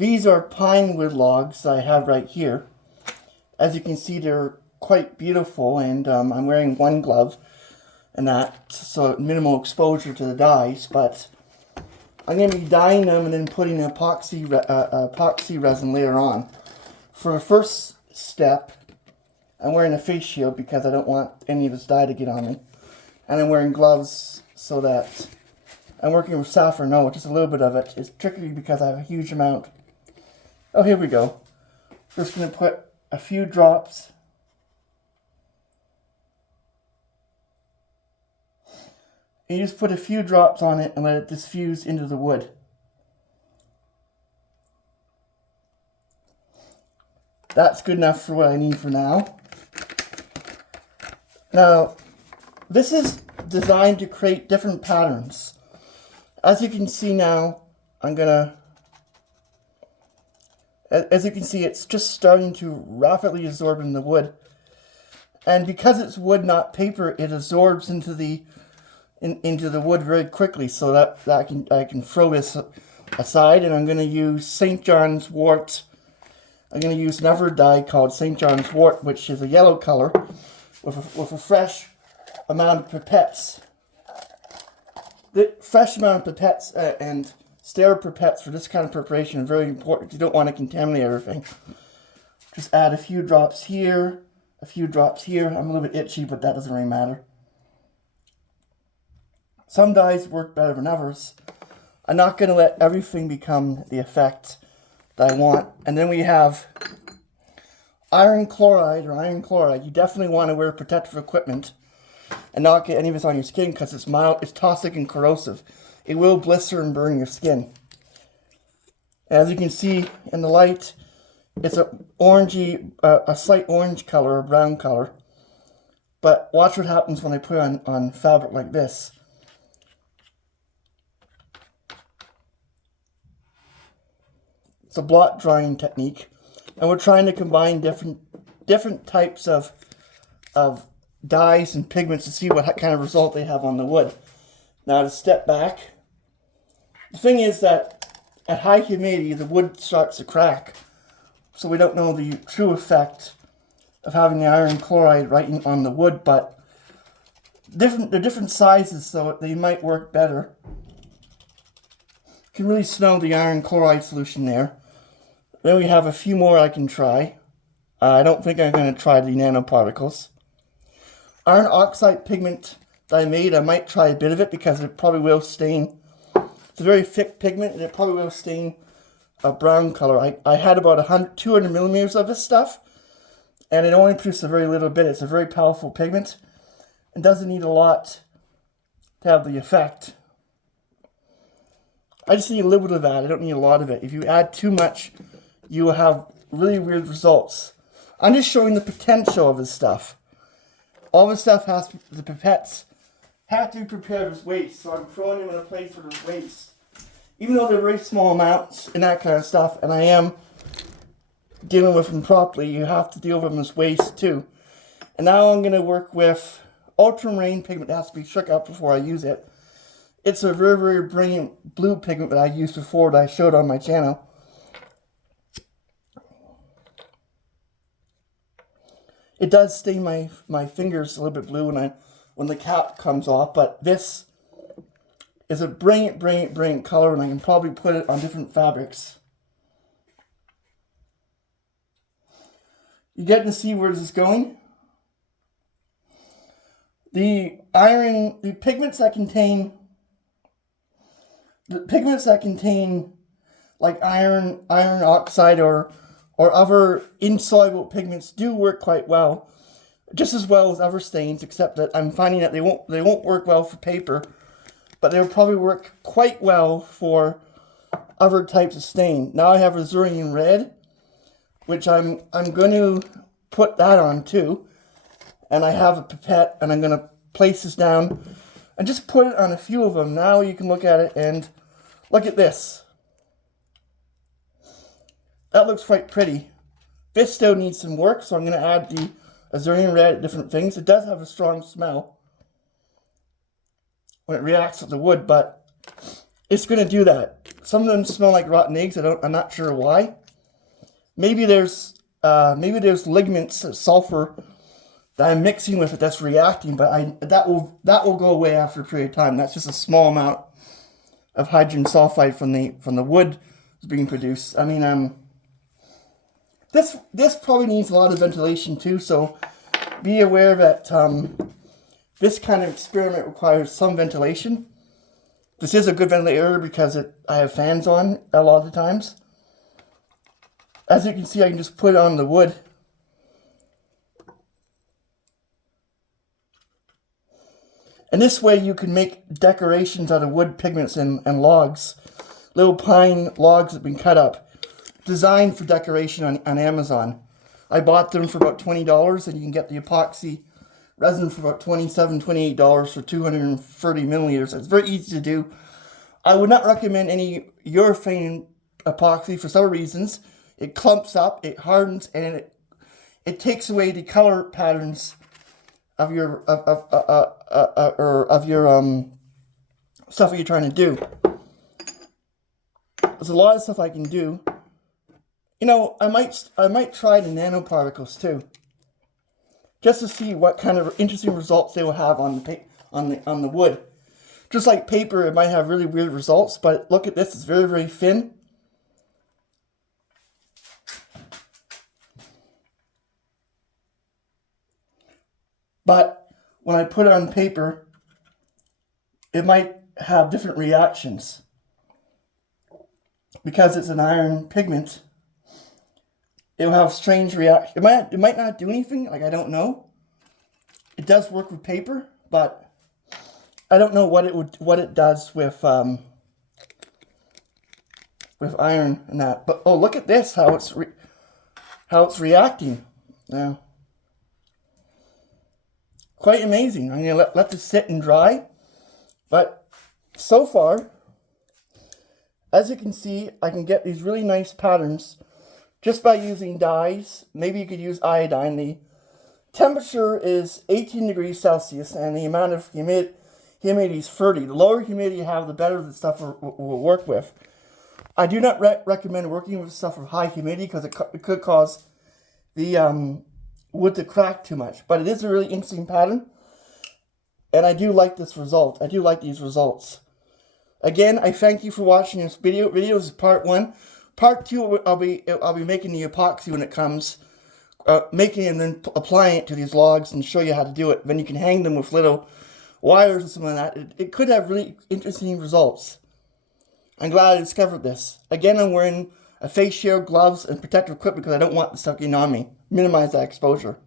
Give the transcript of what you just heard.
These are pine wood logs I have right here. As you can see, they're quite beautiful, and I'm wearing one glove and that, so minimal exposure to the dyes, but I'm going to be dyeing them and then putting an epoxy resin later on. For the first step, I'm wearing a face shield because I don't want any of this dye to get on me. And I'm wearing gloves so that I'm working with Safrano, just a little bit of it. It's tricky because I have a huge amount. Oh, here we go. Just going to put a few drops. And you just put a few drops on it and let it diffuse into the wood. That's good enough for what I need for now. Now, this is designed to create different patterns. As you can see now, as you can see, it's just starting to rapidly absorb in the wood. And because it's wood, not paper, it absorbs into the wood very quickly, so that I can throw this aside. And I'm going to use St. John's wort. I'm going to use another dye called St. John's wort, which is a yellow color with a fresh amount of pipettes. The fresh amount of pipettes and sterile pipettes for this kind of preparation are very important. You don't want to contaminate everything. Just add a few drops here, a few drops here. I'm a little bit itchy, but that doesn't really matter. Some dyes work better than others. I'm not going to let everything become the effect that I want. And then we have iron chloride or iron chloride. You definitely want to wear protective equipment and not get any of this on your skin because it's mild, it's toxic and corrosive. It will blister and burn your skin. As you can see in the light, it's a slight orange color or brown color. But watch what happens when I put it on fabric like this. It's a blot drying technique, and we're trying to combine different types of dyes and pigments to see what kind of result they have on the wood. Now to step back, the thing is that at high humidity the wood starts to crack, so we don't know the true effect of having the iron chloride right on the wood, but they're different sizes, so they might work better. You can really smell the iron chloride solution there. Then we have a few more I can try. I don't think I'm going to try the nanoparticles. Iron oxide pigment that I made, I might try a bit of it because it probably will stain. It's a very thick pigment and it probably will stain a brown color. I had about 200 millimeters of this stuff and it only produced a very little bit. It's a very powerful pigment and doesn't need a lot to have the effect. I just need a little bit of that. I don't need a lot of it. If you add too much, you will have really weird results. I'm just showing the potential of this stuff. All this stuff the pipettes have to be prepared as waste, so I'm throwing them in a place where there's waste. Even though they're very small amounts and that kind of stuff, and I am dealing with them properly, you have to deal with them as waste too. And now I'm going to work with ultramarine pigment that has to be shook up before I use it. It's a very, very brilliant blue pigment that I used before that I showed on my channel. It does stain my fingers a little bit blue when the cap comes off, but this is a brilliant, brilliant, brilliant color, and I can probably put it on different fabrics. You getting to see where this is going? The pigments that contain like iron oxide or other insoluble pigments do work quite well, just as well as other stains, except that I'm finding that they won't work well for paper, but they'll probably work quite well for other types of stain. Now I have Azurean red, which I'm going to put that on too, and I have a pipette, and I'm going to place this down and just put it on a few of them. Now you can look at it and look at this. That looks quite pretty. This still needs some work, so I'm going to add the Azurean red at different things. It does have a strong smell when it reacts with the wood, but it's going to do that. Some of them smell like rotten eggs. I'm not sure why. Maybe there's ligaments, sulfur that I'm mixing with it that's reacting, but that will go away after a period of time. That's just a small amount of hydrogen sulfide from the wood that's being produced. I mean, this probably needs a lot of ventilation too. So be aware that this kind of experiment requires some ventilation. This is a good ventilator because I have fans on a lot of the times. As you can see, I can just put it on the wood. And this way you can make decorations out of wood pigments and logs. Little pine logs that have been cut up, designed for decoration on Amazon. I bought them for about $20, and you can get the epoxy resin for about $27, $28 for 230 milliliters. It's very easy to do. I would not recommend any urethane epoxy for several reasons. It clumps up, it hardens, and it takes away the color patterns of your stuff that you're trying to do. There's a lot of stuff I can do. You know, I might try the nanoparticles too, just to see what kind of interesting results they will have on the wood. Just like paper, it might have really weird results, but look at this; it's very, very thin. But when I put it on paper, it might have different reactions. Because it's an iron pigment, it will have strange reactions. It might not do anything, like I don't know. It does work with paper, but I don't know what it does with iron and that. But oh, look at this, how it's reacting now. Quite amazing. I'm going to let this sit and dry. But so far, as you can see, I can get these really nice patterns just by using dyes. Maybe you could use iodine. The temperature is 18 degrees Celsius, and the amount of humidity is 30. The lower humidity you have, the better the stuff will work with. I do not recommend working with stuff with high humidity because it could cause the wood to crack too much. But it is a really interesting pattern, and I do like this result. I do like these results. Again, I thank you for watching this video. Video is part 1. Part 2, I'll be making the epoxy when it comes, making it and then applying it to these logs and show you how to do it. Then you can hang them with little wires and something like that. It could have really interesting results. I'm glad I discovered this. Again, I'm wearing a face shield, gloves, and protective equipment because I don't want the stuff getting on me. Minimize that exposure.